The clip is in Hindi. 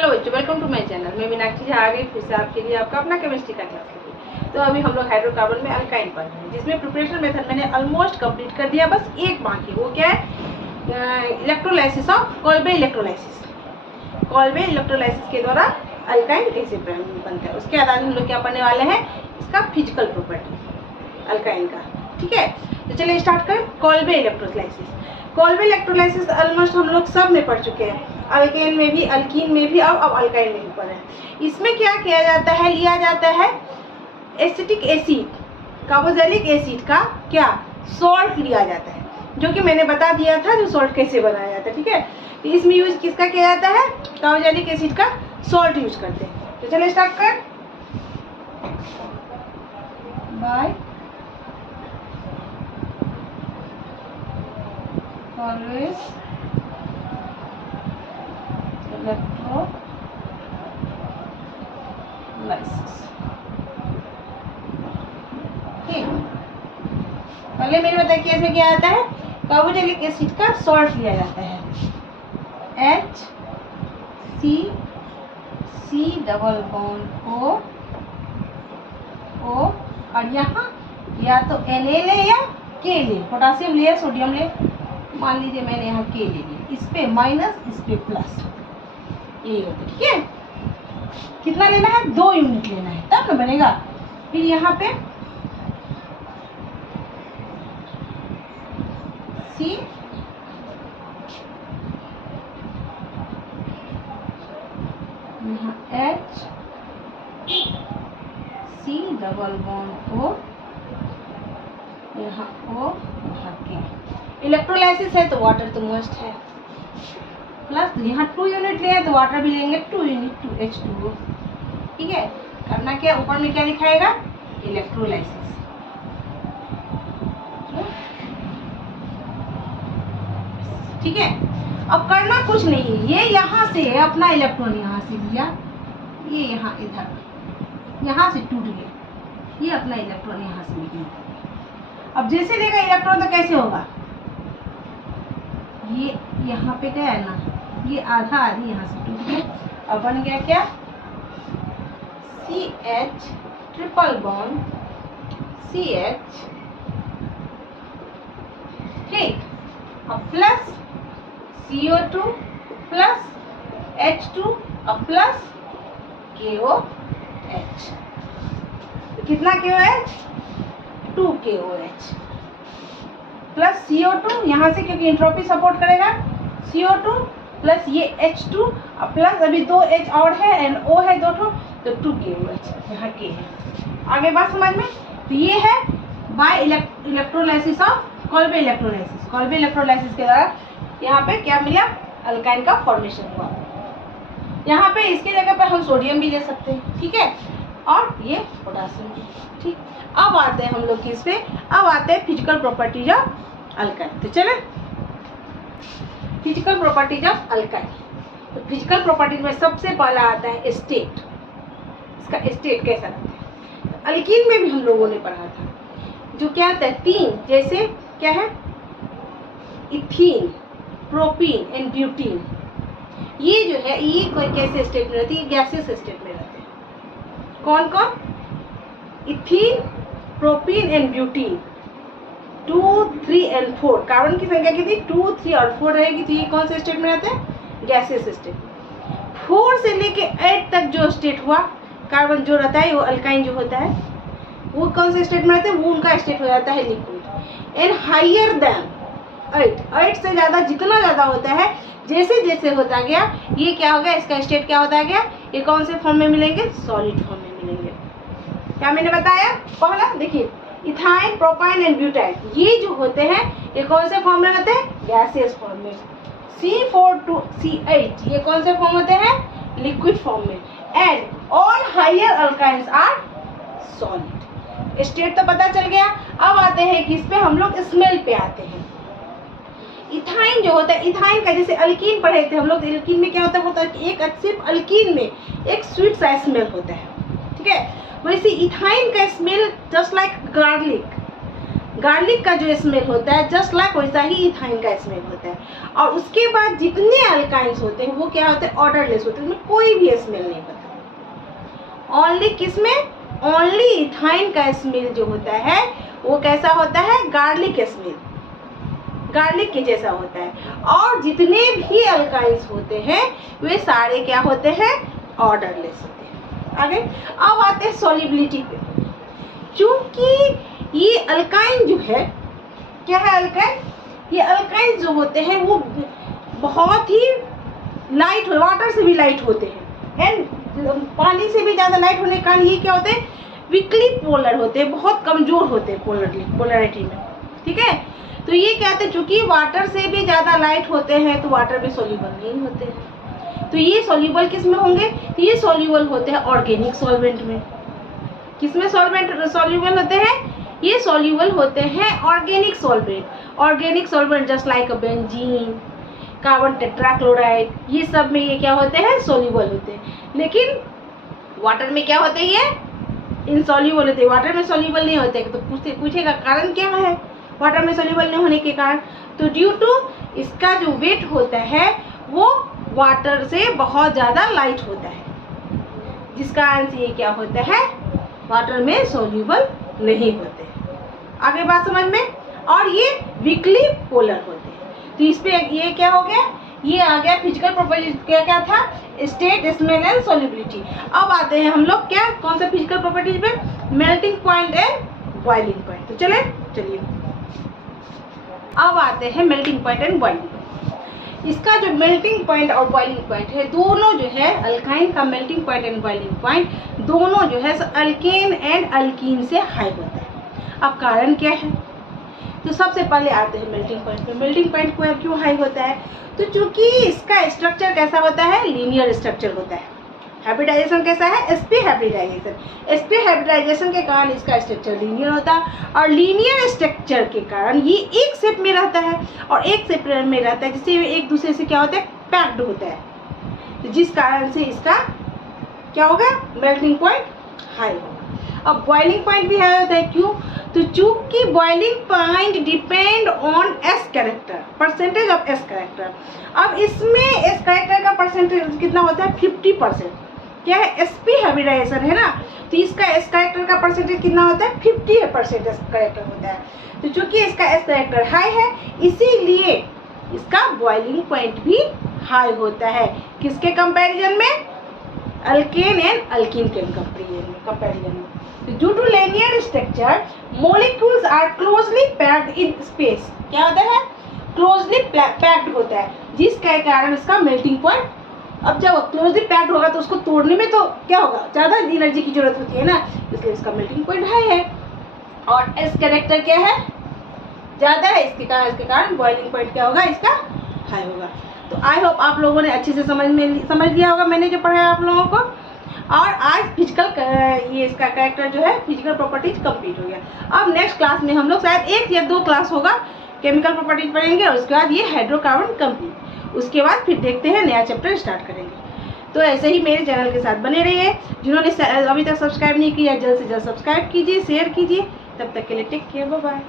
हेलो बच्चों, वेलकम टू माय चैनल। मैं मीनाक्षी झा आ गई फिर से आपके लिए आपका अपना केमिस्ट्री का क्लास लेके। तो अभी हम लोग हाइड्रोकार्बन में अल्काइन पढ़ रहे हैं, जिसमें प्रिपरेशन मेथड मैंने ऑलमोस्ट कंप्लीट कर दिया। बस एक बाकी, वो क्या है? Electrolysis of Kolbe electrolysis. Kolbe electrolysis के द्वारा अल्काइन कैसे बनता है, उसके आधार हम लोग क्या पढ़ने वाले हैं, इसका फिजिकल प्रॉपर्टी अल्काइन का। ठीक है, तो चलिए स्टार्ट करें। Kolbe electrolysis. Kolbe electrolysis almost हम लोग सब में पढ़ चुके हैं, अल्केन में भी, अल्कीन में भी, अब अल्काइन में भी पढ़े हैं। इसमें क्या किया जाता है, लिया जाता है एसिटिक एसिड, कार्बोक्सिलिक एसिड का क्या सॉल्ट लिया जाता है, जो कि मैंने बता दिया था जो सॉल्ट कैसे बनाया जाता है। ठीक है, तो इसमें यूज किसका किया जाता है? कार्बोक्सिलिक एसिड का सॉल्ट यूज करते हैं। तो चलिए स्टार्ट कर। By always electrolysis। ठीक, पहले मैंने बताया कि इसमें क्या आता है, कार्बोक्सिलिक एसिड का सॉल्ट लिया जाता है, HCC डबल बॉन्ड O, और यहाँ या तो Na ले या K ले, पोटासियम ले या सोडियम ले। मान लीजिए मैंने यहाँ K ले लिया, इस पे माइनस, इस पे प्लस, यही होता है। ठीक है, कितना लेना है? 2 यूनिट लेना है, तब ना बनेगा। फिर यहाँ पे C, यहाँ H, C double bond O, यहाँ O, यहाँ K। इलेक्ट्रोलाइसिस है तो वाटर तो मस्ट है, प्लस यहाँ 2 यूनिट ले तो वाटर भी लेंगे 2 यूनिट, 2H2O। ठीक है, करना क्या, ऊपर में क्या दिखाएगा? इलेक्ट्रोलाइसिस। ठीक है, अब करना कुछ नहीं, ये यहाँ से अपना इलेक्ट्रॉन यहाँ से लिया, ये यहाँ इधर यहाँ से टूट गया, ये अपना इलेक्ट्रॉन यहाँ से निकला। अब जैसे लेगा इलेक्ट्रॉन तो कैसे होगा, ये यहाँ पे क्या है ना, ये आधा आधी यहाँ से टूट गया। अब बन गया क्या? CH triple bond CH। ठीक, अब प्लस CO2 प्लस H2 अब प्लस KOH। कितना KOH? 2 KOH प्लस CO2 यहाँ से, क्योंकि एंट्रोपी सपोर्ट करेगा, CO2 प्लस ये H2 प्लस अभी 2 H और है एंड O है 2 ठो, तो 2 KOH यहाँ K है। आगे बात समझ में? तो ये है by electrolysis of Kolbe electrolysis. Kolbe electrolysis के द्वारा यहाँ पे क्या मिला? अल्काइन का फॉर्मेशन हुआ। यहाँ पे इसकी जगह पे हम सोडियम भी ले सकते हैं। ठीक है, और ये पोटासियम भी। ठीक, अब आते हैं हम लोग किस पे, अब आते हैं फिजिकल प्रॉपर्टीज ऑफ अल्काइन। तो चले, फिजिकल प्रॉपर्टीज ऑफ अल्काइन। तो फिजिकल प्रॉपर्टीज में सबसे पहला आता है स्टेट। इसका स्टेट कैसा रहता है, तो अल्कीन में भी हम लोगों ने पढ़ा था, जो क्या आता है, 3 जैसे क्या है, इथीन, प्रोपीन एंड ब्यूटीन। ये जो है, ये कोई कैसे स्टेट में रहती है? गैसियस स्टेट में रहते हैं। कौन कौन? Ethene, propene and butene. 2, 3 and 4, carbon की संख्या कितनी? 2, 3 और 4 रहेगी, तो ये कौन से स्टेट में रहते हैं? Gaseous state. 4 से लेके 8 तक जो स्टेट हुआ, कार्बन जो रहता है, वो अल्काइन जो होता है, वो कौन से स्टेट में रहते हैं? वो उनका स्टेट हो जाता है लिक्विड। एंड हायर देन 8 से ज़्यादा, जितना ज़्यादा होता है, जैसे जैसे होता गया, ये क्या हो गया, इसका स्टेट क्या होता गया, ये कौन से फॉर्म में मिलेंगे? सॉलिड फॉर्म में मिलेंगे। क्या मैंने बताया? पहला देखिए, इथाइन, प्रोपाइन एंड ब्यूटाइन, ये जो होते हैं, ये कौन से फॉर्म में होते हैं? गैसियस फॉर्म में। C4 to C8, ये कौन से फॉर्म होते हैं? लिक्विड फॉर्म में। And all higher alkynes are solid. State तो पता चल गया। अब आते हैं किस पे, हम लोग स्मेल पे आते हैं। इथाइन जो होता है, इथाइन का जैसे अल्कीन पढ़े थे हम लोग, अल्कीन में क्या होता है कि एक सिर्फ अल्कीन में एक स्वीट सा स्मेल होता है। ठीक है, वैसे इथाइन का smell just like garlic, garlic का जो स्मेल होता है जस्ट लाइक वैसा ही इथाइन का स्मेल होता है। और उसके बाद जितने अल्काइंस होते हैं वो क्या होते हैं, ऑर्डरलेस होते हैं, उसमें कोई भी स्मेल नहीं होता। ओनली किसमें, ओनली इथाइन का स्मेल जो होता है वो कैसा होता है, गार्लिक स्मेल, गार्लिक के जैसा होता है। और जितने भी अल्काइंस होते हैं वे सारे क्या होते हैं, ऑर्डरलेस होते हैं। आगे अब आते हैं सॉल्युबिलिटी पे। क्योंकि ये अल्काइन जो है, क्या है अल्काइन, ये अल्काइन जो होते हैं वो बहुत ही लाइट, वाटर से भी लाइट होते हैं एंड पानी से भी ज़्यादा लाइट होने के कारण ये क्या होते हैं, वीकली पोलर होते हैं, बहुत कमज़ोर होते हैं पोलरिटी में। ठीक है, तो ये क्या होते हैं, चूँकि वाटर से भी ज़्यादा लाइट होते हैं तो वाटर में सोल्यूबल नहीं होते हैं। तो ये सोल्यूबल किस में होंगे, तो ये सोल्यूबल होते हैं ऑर्गेनिक सॉल्वेंट में। किस में सोल्यूबल होते हैं, ये सोल्यूबल होते हैं organic solvent. Organic solvent just like benzene, carbon tetrachloride, ये सब में ये क्या होते हैं, सोल्यूबल होते हैं। लेकिन वाटर में क्या होते हैं, ये इनसॉल्यूबल होते हैं, वाटर में सोल्यूबल नहीं होते। तो पूछेगा कारण क्या है वाटर में सोल्यूबल नहीं होने के कारण, तो ड्यू टू इसका जो वेट होता है वो वाटर से बहुत ज़्यादा लाइट होता है, जिस कारण से ये क्या होता है, वाटर में सोल्यूबल नहीं होते। आगे बात समझ में। और ये वीकली पोलर होते हैं। तो इस पे ये क्या हो गया, ये आ गया फिजिकल प्रॉपर्टीज, क्या क्या था, स्टेट, स्मेल एंड सोल्युबिलिटी। अब आते हैं हम लोग क्या, कौन सा फिजिकल प्रॉपर्टीज पे, melting point and boiling point. तो चलिए अब आते हैं melting point and boiling point. इसका जो मेल्टिंग पॉइंट और बॉइलिंग पॉइंट है, दोनों जो है अल्काइन का melting point and boiling point दोनों जो है अल्केन एंड अल्कीन से हाई होता है। अब कारण क्या है, तो सबसे पहले आते हैं मेल्टिंग पॉइंट पे। मेल्टिंग पॉइंट क्यों हाई होता है, तो चूंकि इसका स्ट्रक्चर कैसा होता है, लीनियर स्ट्रक्चर होता है। हाइब्रिडाइजेशन कैसा है, sp हाइब्रिडाइजेशन। sp हाइब्रिडाइजेशन के कारण इसका स्ट्रक्चर लीनियर होता है और लीनियर स्ट्रक्चर के कारण ये एक शेप में रहता है और एक शेप में रहता है, जिससे एक दूसरे से क्या होता है, पैक्ड होता है। तो जिस कारण से इसका क्या होगा, मेल्टिंग पॉइंट हाई होगा। अब बॉइलिंग पॉइंट भी हाई होता है, क्यों, तो चूंकि boiling point depend on S character, percentage of S character. अब इसमें एस कैरेक्टर का परसेंटेज कितना होता है, 50%। क्या है, sp हाइब्रिडाइजेशन है ना, तो इसका एस कैरेक्टर का परसेंटेज कितना होता है, 50% एस कैरेक्टर होता है। तो चूंकि इसका एस कैरेक्टर हाई है इसीलिए इसका बॉइलिंग पॉइंट भी हाई होता है। किसके कंपैरिजन में, अल्केन एंड अल्कीन के कंपैरिजन में। Due to linear structure, molecules are closely packed in space. क्या होता है, closely packed होता है, जिसके कारण इसका melting point, अब जब closely packed होगा तो उसको तोड़ने में तो क्या होगा, ज़्यादा एनर्जी की जरूरत होती है ना, इसलिए इसका melting point हाई है। और S कैरेक्टर क्या है, ज़्यादा है, इसके कारण बॉइलिंग पॉइंट क्या होगा, इसका हाई होगा। तो आई होप आप लोगों ने अच्छे से समझ लिया होगा मैंने जो पढ़ाया आप लोगों को। और आज फिजिकल ये इसका कैरेक्टर जो है, फिजिकल प्रॉपर्टीज कंप्लीट हो गया। अब नेक्स्ट क्लास में हम लोग शायद 1 या 2 क्लास होगा, केमिकल प्रॉपर्टीज पढ़ेंगे और उसके बाद ये हाइड्रोकार्बन कंप्लीट। उसके बाद फिर देखते हैं नया चैप्टर स्टार्ट करेंगे। तो ऐसे ही मेरे चैनल के साथ बने रहिए। जिन्होंने अभी तक सब्सक्राइब नहीं किया जल्द से जल्द सब्सक्राइब कीजिए, शेयर कीजिए। तब तक के लिए टेक केयर, बाय बाय।